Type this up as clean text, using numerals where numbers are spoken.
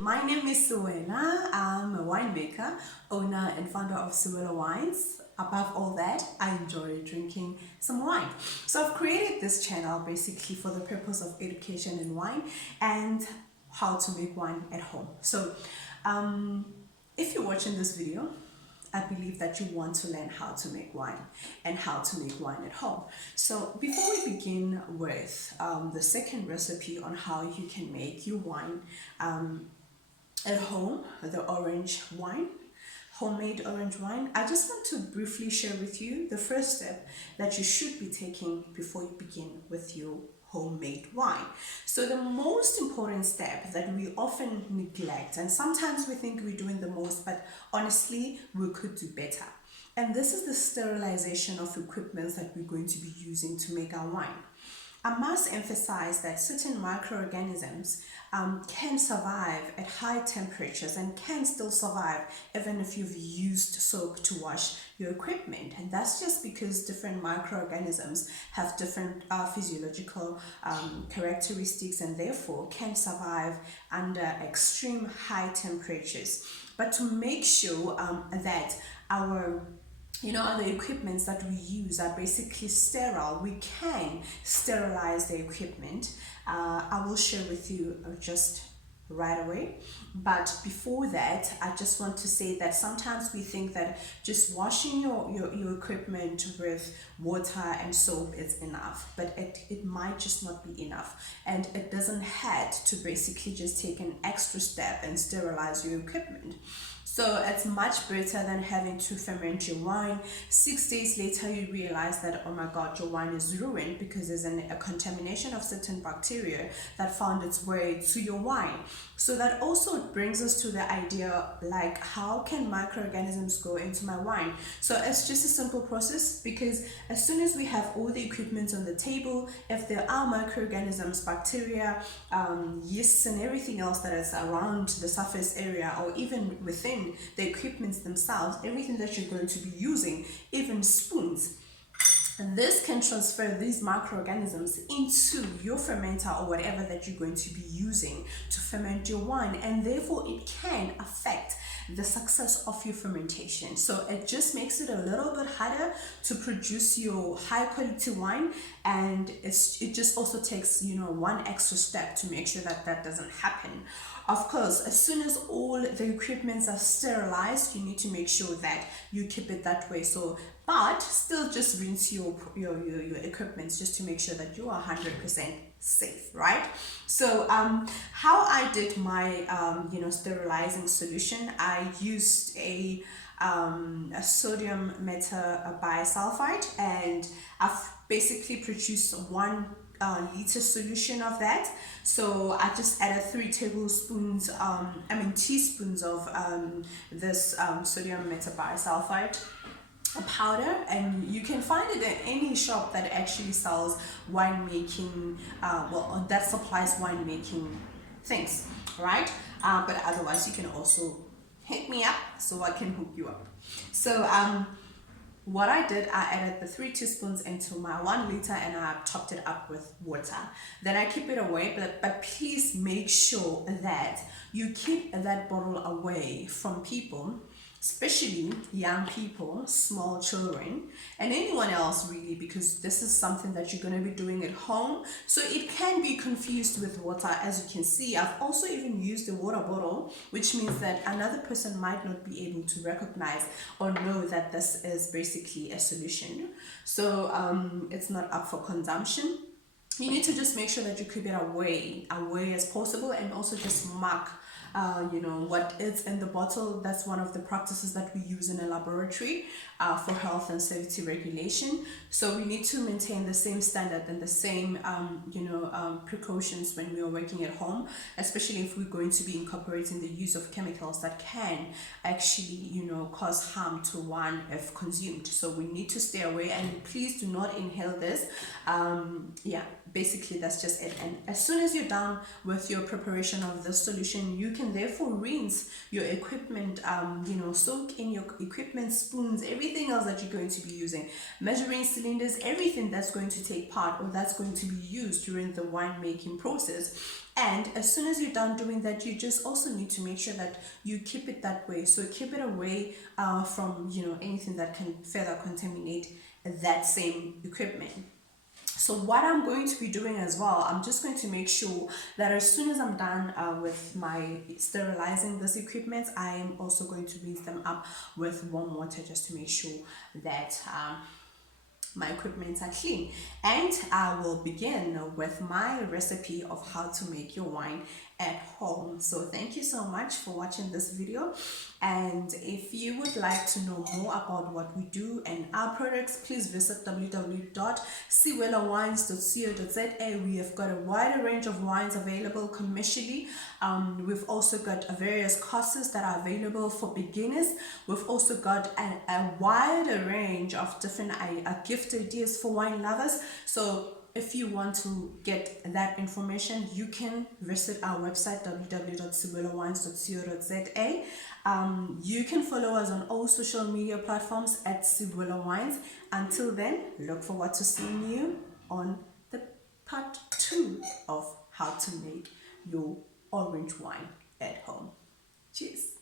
My name is Suela. I'm a winemaker, owner and founder of Suela Wines. Above all that, I enjoy drinking some wine. So I've created this channel basically for the purpose of education in wine and how to make wine at home. So if you're watching this video, I believe that you want to learn how to make wine and how to make wine at home. So before we begin with the second recipe on how you can make your wine at home, the orange wine, homemade orange wine, I just want to briefly share with you the first step that you should be taking before you begin with your homemade wine. So the most important step that we often neglect, and sometimes we think we're doing the most, but honestly we could do better, and this is the sterilization of equipment that we're going to be using to make our wine. I must emphasize that certain microorganisms can survive at high temperatures and can still survive even if you've used soap to wash your equipment. And that's just because different microorganisms have different physiological characteristics and therefore can survive under extreme high temperatures. But to make sure that our other equipments that we use are basically sterile, we can sterilize the equipment. I will share with you just right away. But before that, I just want to say that sometimes we think that just washing your equipment with water and soap is enough, but it might just not be enough, and it doesn't have to basically just take an extra step and sterilize your equipment. So it's much better than having to ferment your wine. 6 days later, you realize that, oh my God, your wine is ruined because there's a contamination of certain bacteria that found its way to your wine. So that also brings us to the idea, like, how can microorganisms go into my wine? So it's just a simple process, because as soon as we have all the equipment on the table, if there are microorganisms, bacteria, yeasts and everything else that is around the surface area or even within the equipments themselves, everything that you're going to be using, even spoons, and this can transfer these microorganisms into your fermenter or whatever that you're going to be using to ferment your wine, and therefore it can affect the success of your fermentation. So it just makes it a little bit harder to produce your high quality wine, and it just also takes one extra step to make sure that that doesn't happen. Of course, as soon as all the equipments are sterilized, you need to make sure that you keep it that way. So but still just rinse your equipment just to make sure that you are 100% safe, right? So how I did my sterilizing solution, I used a sodium metabisulfite, and I've basically produced 1 liter solution of that. So I just added 3 tablespoons, teaspoons of this sodium metabisulfite powder, and you can find it at any shop that actually sells winemaking, that supplies winemaking things, right? But otherwise you can also hit me up so I can hook you up. So what I did, I added the 3 teaspoons into my 1 liter and I topped it up with water. Then I keep it away, but please make sure that you keep that bottle away from people, especially young people, small children, and anyone else really, because this is something that you're going to be doing at home. So it can be confused with water. As you can see, I've also even used a water bottle, which means that another person might not be able to recognize or know that this is basically a solution. So it's not up for consumption. You need to just make sure that you keep it away as possible, and also just mark what is in the bottle. That's one of the practices that we use in a laboratory for health and safety regulation. So we need to maintain the same standard and the same precautions when we are working at home, especially if we're going to be incorporating the use of chemicals that can actually cause harm to one if consumed. So we need to stay away, and please do not inhale this. basically that's just it. And as soon as you're done with your preparation of the solution, you can therefore rinse your equipment, soak in your equipment, spoons, everything else that you're going to be using, measuring cylinders, everything that's going to take part or that's going to be used during the wine making process. And as soon as you're done doing that, you just also need to make sure that you keep it that way. So keep it away from anything that can further contaminate that same equipment. So what I'm going to be doing as well, I'm just going to make sure that as soon as I'm done with my sterilizing this equipment, I am also going to rinse them up with warm water just to make sure that my equipment are clean. And I will begin with my recipe of how to make your wine at home. So thank you so much for watching this video, and if you would like to know more about what we do and our products, please visit www.siwelawines.co.za. We have got a wider range of wines available commercially. We've also got various courses that are available for beginners. We've also got a wider range of different gift ideas for wine lovers. So if you want to get that information, you can visit our website www.siwelawines.co.za. You can follow us on all social media platforms at Siwela Wines. Until then, look forward to seeing you on the part 2 of how to make your orange wine at home. Cheers.